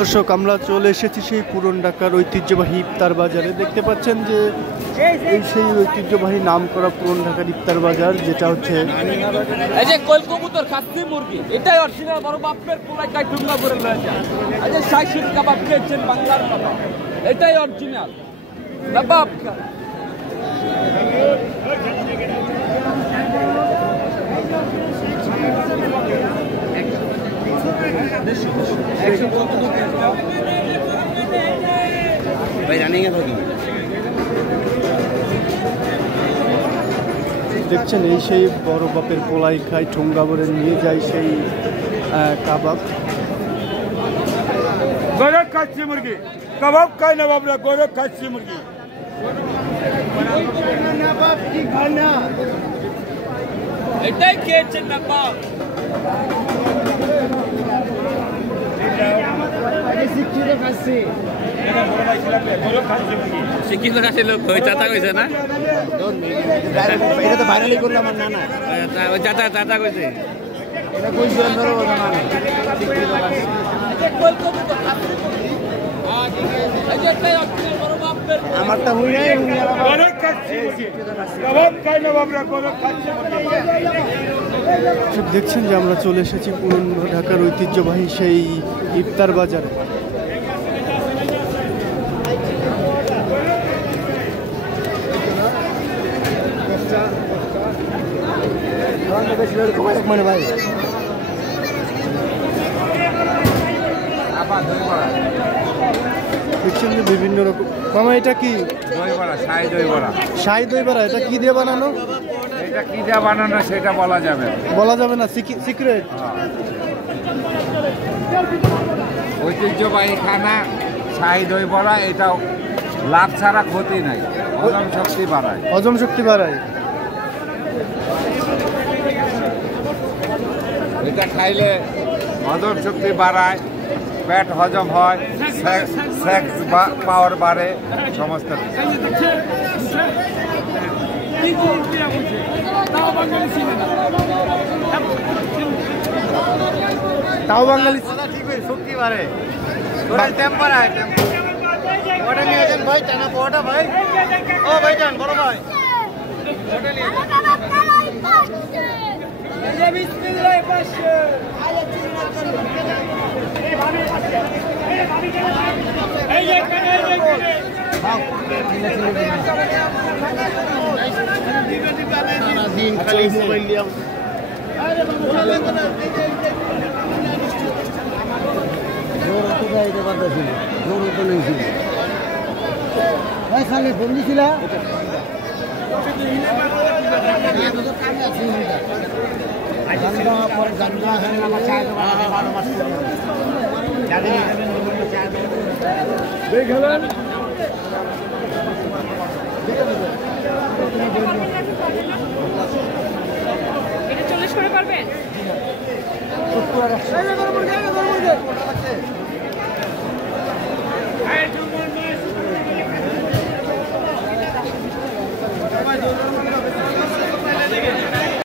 দর্শক আমরা চলে এসেছি সেই পুরান ঢাকার ঐতিহ্যবাহী ইফতার বাজারে। দেখতে পাচ্ছেন যে এই সেই ঐতিহ্যবাহী নাম করা পুরান ঢাকার ইফতার বাজার, যেটা হচ্ছে এই যে কল কবুতর খাসি মুরগি, এটাই অরিজিনাল বড় বাপের পোলাই কাই ঠুঙ্গা করে লয়ে যায়। এই যে শাইশুর কাবাব খেয়েছেন বাংলার কাবাব, এটাই অরিজিনাল কাবাব। দেখছেন এই সেই বড় বাপের পোলাই খাই ঠোঙ্গা ভরে নিয়ে যায় সেই কাবাব। গরক খাচ্ছি মুরগি, কাবাব খাই না বাবরা, গরক খাচ্ছি মুরগি। এটাই খেয়েছেন না বাপ। শিক্ষিত কাছে লোক ওই চাচা কইছে না, এটা তো ভাইরালি করলাম আমার নানা ওই চাচা চাচা কইছে এটা কইছে আমারটা হই নাই। গরক খাচ্ছি মুরগি, কাবাব খাই না বাবরা, গরক খাচ্ছি মুরগি। দেখছেন যে আমরা চলে এসেছি পুরান ঢাকার ঐতিহ্যবাহী সেই ইফতার বাজারে। মানে ভাই দেখছেন যে বিভিন্ন রকম। মামা এটা কি? দই বড়া, শাহী দই বড়া। শাহী দই বড়া, এটা কি দিয়ে বানানো? এটা কি দিয়ে বানানো সেটা বলা যাবে না, সিক্রেট। ঐতিহ্যবাহী খানা শাহী দই বড়া, এটা লাভ ছাড়া ক্ষতি নাই, হজম শক্তি বাড়ায়। এটা খাইলে হজম শক্তি বাড়ায়, পেট হজম হয়, সেক্স পাওয়ার বাড়ে, সমস্ত তাও বাঙালি শক্তি বাড়ে, টেম্পার হয়। ওটা নিয়ে যান ভাই, টানা পোয়াটা ভাই। ও ভাই যান, বড় ভাই ওটা নিয়ে দিন খালি মোবাইল দিয়ে খালি ফোন দিছিল। এটা 40 করে পারবেন?